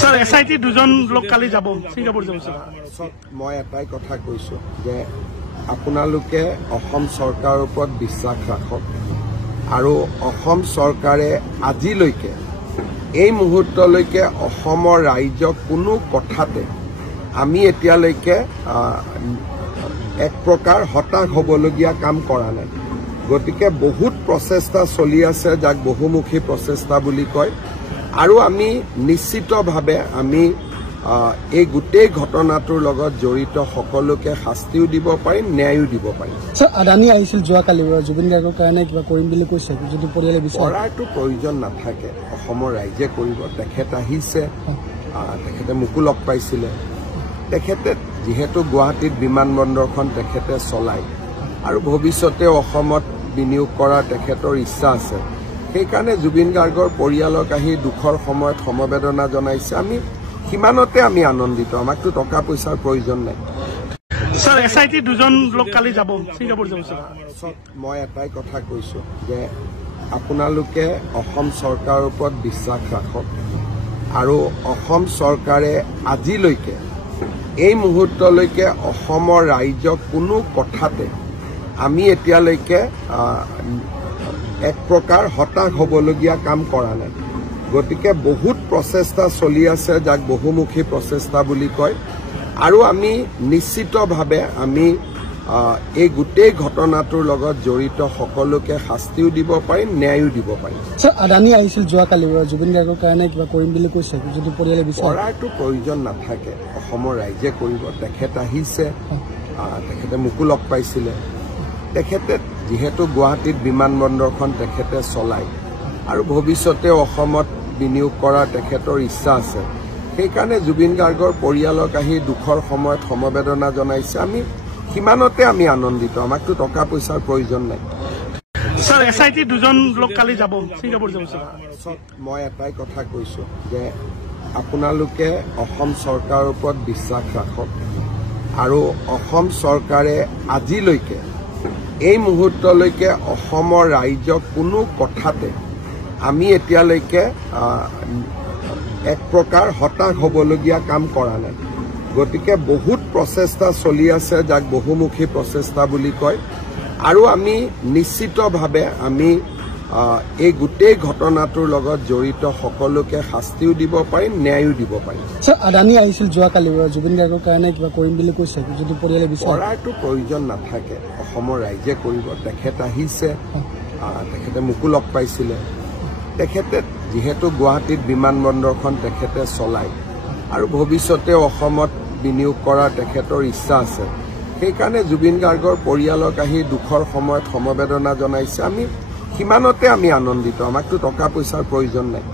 sir SIT দুজন লোক কালি যাব সিঙ্গাপুৰ যাব স্যাৰ মই এটাই কথা কৈছো যে আপোনালোকে অসম চৰকাৰৰ ওপৰত বিশ্বাস ৰাখক আৰু অসম চৰকাৰে আজিলৈকে এই মুহূৰ্তলৈকে অসমৰ ৰাইজক কোনো কথাতে আমি এতিয়ালৈকে এক প্ৰকাৰ হতাশ হ'বলগীয়া কাম কৰা নাই গতিকে বহুত প্ৰচেষ্টা চলি আছে যাক বহুমুখী প্ৰচেষ্টা বুলি কয় আৰু আমি নিশ্চিতভাৱে আমি এই গোটেই ঘটনাটোৰ লগত জড়িত সকলোকে শাস্তিও দিব পাৰিম ন্যায়ও দিব পাৰিম স্যাৰ আদানি আহিছিল যোৱাকালি জুবিন গাৰ্গৰ কাৰণে কিবা কৰিম বুলি কৈছে যদি পৰিয়ালে বিচাৰে কৰাটো প্ৰয়োজন নাথাকে অসমৰ ৰাইজে কৰিব তেখেত আহিছে তেখেতে মোকো লগ পাইছিলে তেখেতে যেহেতু গুৱাহাটীত বিমানবন্দৰখন তেখেতে চলায় আৰু ভৱিষ্যতে অসমত বিনিয়োগ কৰাৰ তেখেতৰ ইচ্ছা আছে সেইকাৰণে জুবিন গাৰ্গৰ পৰিয়ালক আহি দুখৰ সময়ত সমবেদনা জনাইছে আমি সিমানতে আমি আনন্দিত আমাকতো টকা পইচাৰ প্ৰয়োজন নাই স্যাৰ এসআইটি দুজন লোক কালি যাব সিঙ্গাপুৰ যাব স্যাৰ মই এটাই কথা কৈছো যে আপোনালোকে অসম চৰকাৰৰ ওপৰত বিশ্বাস ৰাখক আৰু অসম চৰকাৰে আজিলৈকে এই মুহূৰ্তলৈকে অসমৰ ৰাইজক কোনো কথাতে আমি এতিয়ালৈকে এক প্ৰকাৰ হতাশ হ'বলগীয়া কাম কৰা নাই গতিকে বহুত প্ৰচেষ্টা চলি আছে যাক বহুমুখী প্ৰচেষ্টা বুলি কয় আৰু আমি নিশ্চিতভাৱে আমি এই গোটেই ঘটনাটোৰ লগত জড়িত সকলোকে শাস্তিও দিব পাৰিম ন্যায়ও দিব পাৰিম স্যাৰ আদানি আহিছিল যোৱাকালি জুবিন গাৰ্গৰ কাৰণে কিবা কৰিম বুলি কৈছে যদি পৰিয়ালে বিচাৰে কৰাটো প্ৰয়োজন নাথাকে অসমৰ ৰাইজে কৰিব তেখেত আহিছে তেখেতে মোকো লগ পাইছিলে তেখেতে যেহেতু গুৱাহাটীত বিমানবন্দৰখন তেখেতে চলায় আৰু ভৱিষ্যতে অসমত বিনিয়োগ কৰাৰ তেখেতৰ ইচ্ছা আছে সেইকাৰণে জুবিন গাৰ্গৰ পৰিয়ালক আহি দুখৰ সময়ত সমবেদনা জনাইছে আমি সিমানতে আমি আনন্দিত আমাকতো টকা পইচাৰ প্ৰয়োজন নাই স্যাৰ এসআইটি দুজন লোক কালি যাব সিঙ্গাপুৰ যাব স্যাৰ মই এটাই কথা কৈছো যে আপোনালোকে অসম চৰকাৰৰ ওপৰত বিশ্বাস ৰাখক আৰু অসম চৰকাৰে আজিলৈকে এই মুহূৰ্তলৈকে অসমৰ ৰাইজক কোনো কথাতে আমি এতিয়ালৈকে এক প্ৰকাৰ হতাশ হ'বলগীয়া কাম কৰা নাই গতিকে বহুত প্ৰচেষ্টা চলি আছে যাক বহুমুখী প্ৰচেষ্টা বুলি কয় আৰু আমি নিশ্চিতভাৱে আমি এই গোটেই ঘটনাটোৰ লগত জড়িত সকলোকে শাস্তিও দিব পাৰিম ন্যায়ও দিব পাৰিম স্যাৰ আদানি আহিছিল যোৱাকালি জুবিন গাৰ্গৰ কাৰণে কিবা কৰিম বুলি কৈছে যদি পৰিয়ালে বিচাৰে কৰাটো প্ৰয়োজন নাথাকে অসমৰ ৰাইজে কৰিব তেখেত আহিছে তেখেতে মোকো লগ পাইছিলে তেখেতে যেহেতু গুৱাহাটীত বিমানবন্দৰখন তেখেতে চলায় আৰু ভৱিষ্যতে অসমত বিনিয়োগ কৰাৰ তেখেতৰ ইচ্ছা আছে সেইকাৰণে জুবিন গাৰ্গৰ পৰিয়ালক আহি দুখৰ সময়ত সমবেদনা জনাইছে আমি সিমানতে আমি আনন্দিত আমাকতো টকা পইচাৰ প্ৰয়োজন নাই